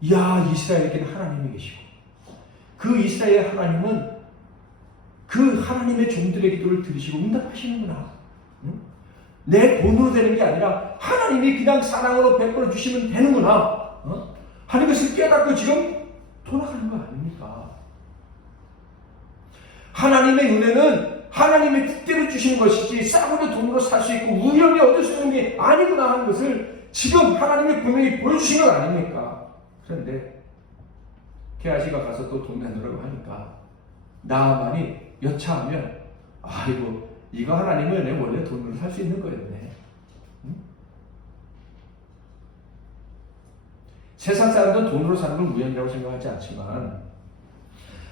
이스라엘에게는 하나님이 계시고 그 이스라엘 하나님은 그 하나님의 종들의 기도를 들으시고 응답하시는구나. 내 돈으로 되는 게 아니라 하나님이 그냥 사랑으로 베풀어 주시면 되는구나 하는 것을 깨닫고 지금 돌아가는 거 아닙니까? 하나님의 은혜는 하나님의 뜻대로 주시는 것이지 싸구려 돈으로 살 수 있고 우연히 얻을 수 있는 게 아니구나 하는 것을 지금 하나님이 분명히 보여주신 것 아닙니까? 그런데 게하시가 가서 또 돈 내놓으라고 하니까 나아만이 여차하면 아이고 이거 하나님의 은혜 원래 돈으로 살 수 있는 거였네. 세상 사람들은 돈으로 사는 걸 우연이라고 생각하지 않지만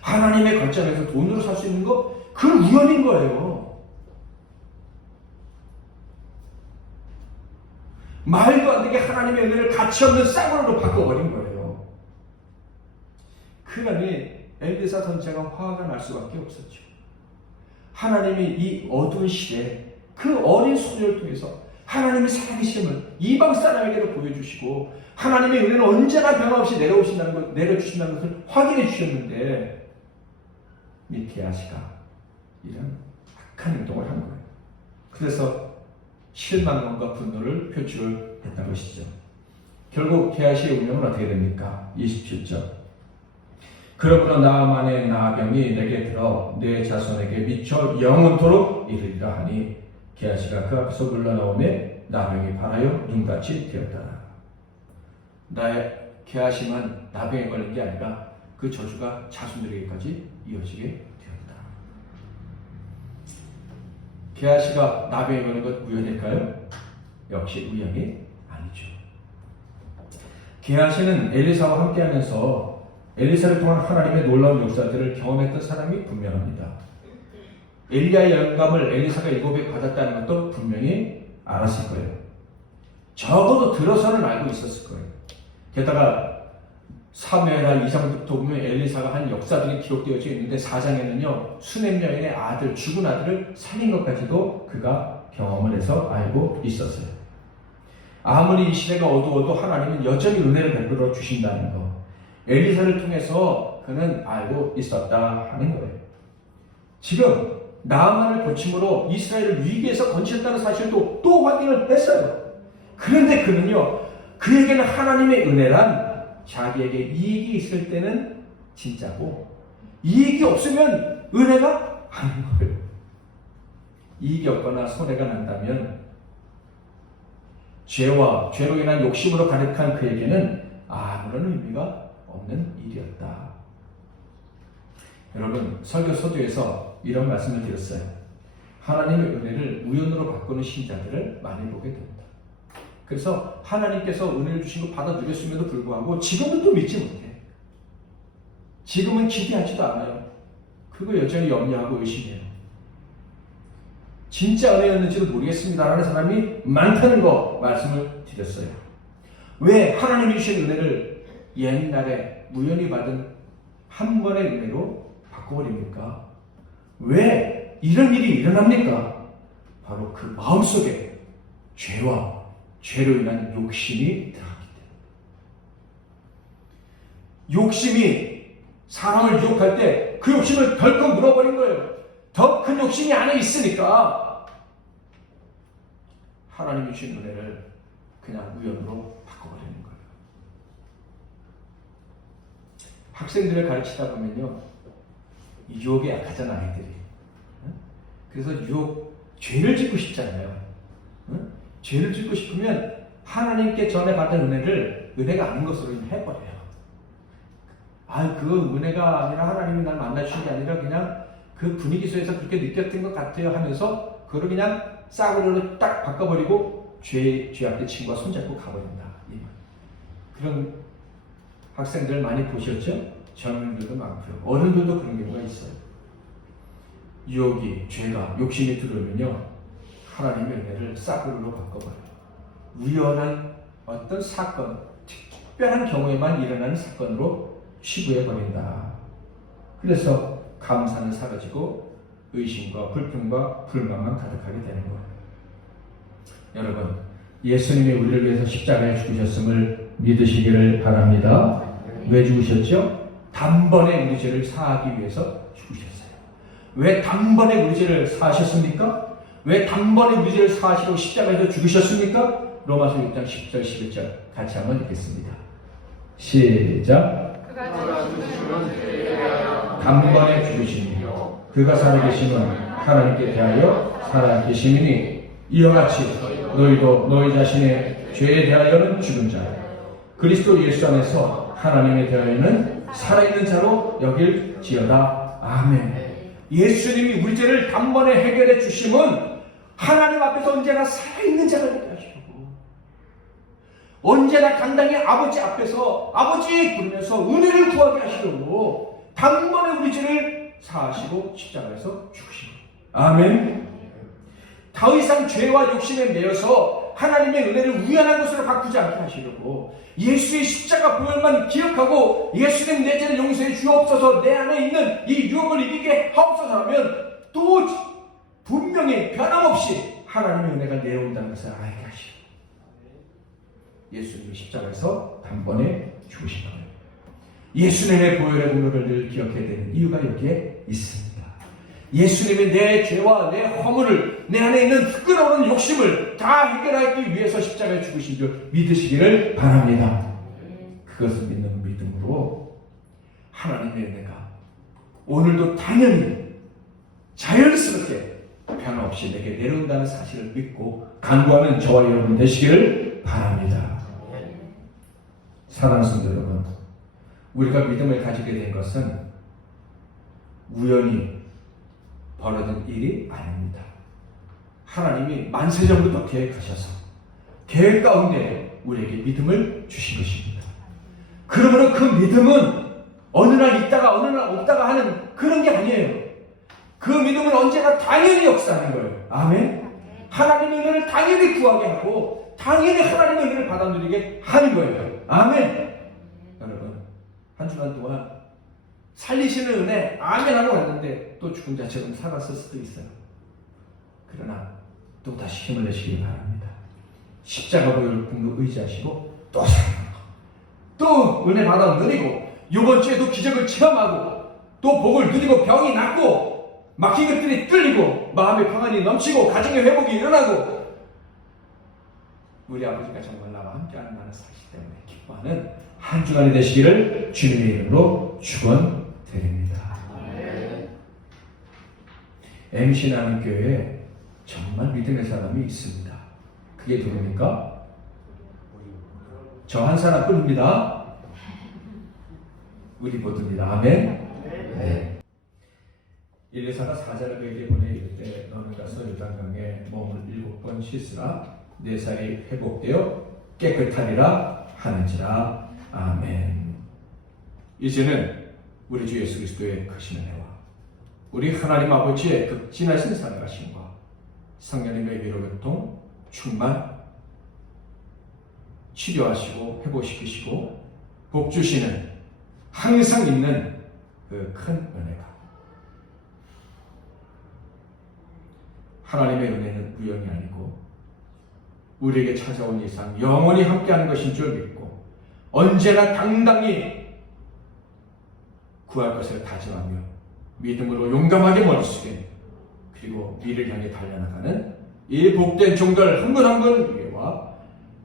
하나님의 관점에서 돈으로 살 수 있는 거 그건 우연인 거예요. 말도 안 되게 하나님의 은혜를 가치 없는 싸구려로 바꿔버린 거예요. 그러니 엘리사 선지자가 화가 날 수밖에 없었죠. 하나님이 이 어두운 시대에 그 어린 소녀를 통해서 하나님의 살아계심을 이방 사람에게도 보여주시고 하나님의 은혜는 언제나 변함없이 내려주신다는 것을 확인해 주셨는데 이 게하시가 이런 악한 행동을 한 거예요. 그래서 실망감과 분노를 표출을 했던 것이죠. 결국 게하시의 운명은 어떻게 됩니까? 27절. 그러므로 나아만의 나병이 내게 들어 내 자손에게 미쳐 영원토록 이르리라 하니 게하시가 그 앞에서 물러나오매 나병이 발하여 눈같이 되었다. 나의 게하시만 나병에 걸린 게 아니라 그 저주가 자손들에게까지 이어지게 되었다. 게하시가 나병에 걸린 것 우연일까요? 역시 우연이 아니죠. 게하시는 엘리사와 함께하면서 엘리사를 통한 하나님의 놀라운 역사들을 경험했던 사람이 분명합니다. 엘리야의 영감을 엘리사가 7배 받았다는 것도 분명히 알았을 거예요. 적어도 들어서는 알고 있었을 거예요. 게다가 사무엘하 2장부터 보면 엘리사가 한 역사들이 기록되어져 있는데 4장에는요 수넴 여인의 아들, 죽은 아들을 살린 것까지도 그가 경험을 해서 알고 있었어요. 아무리 이 시대가 어두워도 하나님은 여전히 은혜를 베풀어 주신다는 것, 엘리사를 통해서 그는 알고 있었다 하는 거예요. 지금 나아만을 고침으로 이스라엘을 위기에서 건지셨다는 사실도 또 확인을 했어요. 그런데 그는요, 그에게는 하나님의 은혜란 자기에게 이익이 있을 때는 진짜고 이익이 없으면 은혜가 아닌 거예요. 이익이 없거나 손해가 난다면 죄로 인한 욕심으로 가득한 그에게는 아무런 의미가 없는 일이었다. 여러분, 설교 서두에서 이런 말씀을 드렸어요. 하나님의 은혜를 우연으로 바꾸는 신자들을 많이 보게 됩니다. 그래서 하나님께서 은혜를 주신 거 받아 누렸음에도 불구하고 지금은 또 믿지 못해. 지금은 기대하지도 않아요. 그거 여전히 염려하고 의심해요. 진짜 은혜였는지도 모르겠습니다라는 사람이 많다는 거 말씀을 드렸어요. 왜 하나님이 주신 은혜를 옛날에 우연히 받은 한 번의 은혜로 바꿔버립니까? 왜 이런 일이 일어납니까? 바로 그 마음속에 죄와 죄로 인한 욕심이 들어가기 때문에. 욕심이 사람을 유혹할 때 그 욕심을 덜컥 물어버린 거예요. 더 큰 욕심이 안에 있으니까 하나님이 주신 은혜를 그냥 우연으로 바꿔버리는 거예요. 학생들을 가르치다 보면요, 유혹에 약하잖아, 아이들이. 그래서 죄를 짓고 싶잖아요. 죄를 짓고 싶으면 하나님께 전에 받은 은혜가 아닌 것으로 해버려요. 그 은혜가 아니라 하나님이 날 만나주신 게 아니라 그냥 그 분위기 속에서 그렇게 느꼈던 것 같아요 하면서 그걸 그냥 싸구려로 딱 바꿔버리고 죄 앞에 친구와 손잡고 가버린다. 그런 학생들 많이 보셨죠? 젊은이들도 많고요. 어른들도 그런 경우가 있어요. 유혹이, 죄가, 욕심이 들어오면요, 하나님의 은혜를 싸구려로 바꿔버려요. 우연한 어떤 사건, 특별한 경우에만 일어나는 사건으로 치부해버린다. 그래서 감사는 사라지고 의심과 불평과 불만만 가득하게 되는 거예요. 여러분, 예수님이 우리를 위해서 십자가에 죽으셨음을 믿으시기를 바랍니다. 왜 죽으셨죠? 단번에 우리 죄를 사하기 위해서 죽으셨어요. 왜 단번에 우리 죄를 사하셨습니까? 왜 단번에 우리 죄를 사하시고 십자가에서 죽으셨습니까? 로마서 6장 10절 11절 같이 한번 읽겠습니다. 시작. 단번에 죽으시며 그가 살아계심은 하나님께 대하여 살아계심이니 이와 같이 너희도 너희 자신의 죄에 대하여는 죽은 자 그리스도 예수 안에서 하나님에 대하여는 살아있는 자로 여길지어다. 아멘. 예수님이 우리 죄를 단번에 해결해 주심은 하나님 앞에서 언제나 살아있는 자가 되게 하시고 언제나 당당히 아버지 앞에서 아버지 부르면서 은혜를 구하게 하시려고 단번에 우리 죄를 사하시고 십자가에서 죽으시고. 아멘. 더 이상 죄와 욕심에 매여서 하나님의 은혜를 우연한 것으로 바꾸지 않게 하시려고 예수의 십자가 보혈만 기억하고 예수님 내 죄를 용서해 주옵소서, 내 안에 있는 이 유혹을 이기게 하옵소서 하면 또 분명히 변함없이 하나님의 은혜가 내려온다는 것을 알게 하시고 예수님이 십자가에서 단번에 죽으신 거예요. 예수님의 보혈의 공로를 늘 기억해야 되는 이유가 여기에 있습니다. 예수님이 내 죄와 내 허물을, 내 안에 있는 끓어오르는 욕심을 다 해결하기 위해서 십자가에 죽으신 줄 믿으시기를 바랍니다. 그것을 믿는 믿음으로 하나님의 은혜가 오늘도 당연히 자연스럽게 변함없이 내게 내려온다는 사실을 믿고 간구하는 저와 여러분 되시기를 바랍니다. 사랑하는 성도 여러분, 우리가 믿음을 가지게 된 것은 우연히 벌어진 일이 아닙니다. 하나님이 만세전부터 계획하셔서 계획 가운데 우리에게 믿음을 주신 것입니다. 그러므로 그 믿음은 어느 날 있다가 어느 날 없다가 하는 그런 게 아니에요. 그 믿음은 언제나 당연히 역사하는 거예요. 아멘. 하나님의 은혜를 당연히 구하게 하고 당연히 하나님의 은혜를 받아 누리게 하는 거예요. 아멘. 여러분, 한 주간 동안 살리시는 은혜 아멘 하고 왔는데 또 죽은 자처럼 살았을 수도 있어요. 그러나 또 다시 힘을 내시기 바랍니다. 십자가 보혈 공로 의지하시고 또 살아나고 또 은혜 받아 누리고 이번 주에도 기적을 체험하고 또 복을 누리고 병이 낫고 막힌 것들이 뚫리고 마음의 평안이 넘치고 가정의 회복이 일어나고 우리 아버지가 정말 나와 함께하는 나는 사실 때문에 기뻐하는 한 주간이 되시기를 주님의 이름으로 축원드립니다. MC 남인교회에 정말 믿음의 사람이 있습니다. 그게 누굽니까? 저 한 사람뿐입니다. 우리 모두입니다. 아멘. 네. 일리사가 사자를 그에게 보내 이르되 너는 가서 요단강에 몸을 7번 씻으라. 내 살이 회복되어 깨끗하리라 하는지라. 아멘. 이제는 우리 주 예수 그리스도의 크신 은혜와 우리 하나님 아버지의 극진하신 사랑하심과 성령님의 위로 교통 충만 치료하시고 회복시키시고 복 주시는 항상 있는 그 큰 은혜가, 하나님의 은혜는 우연이 아니고 우리에게 찾아온 이상 영원히 함께하는 것인 줄 믿고 언제나 당당히 구할 것을 다짐하며 믿음으로 용감하게 머리속에 그리고 미래를 향해 달려나가는 이 복된 종들 한 분 한 분 위에와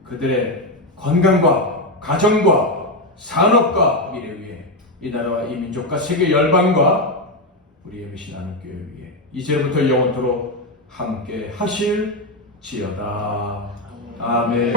그들의 건강과 가정과 산업과 미래 위에 이 나라와 이 민족과 세계 열방과 우리의 미신 하나님교회 위에 이제부터 영원토록 함께 하실지어다. 아멘.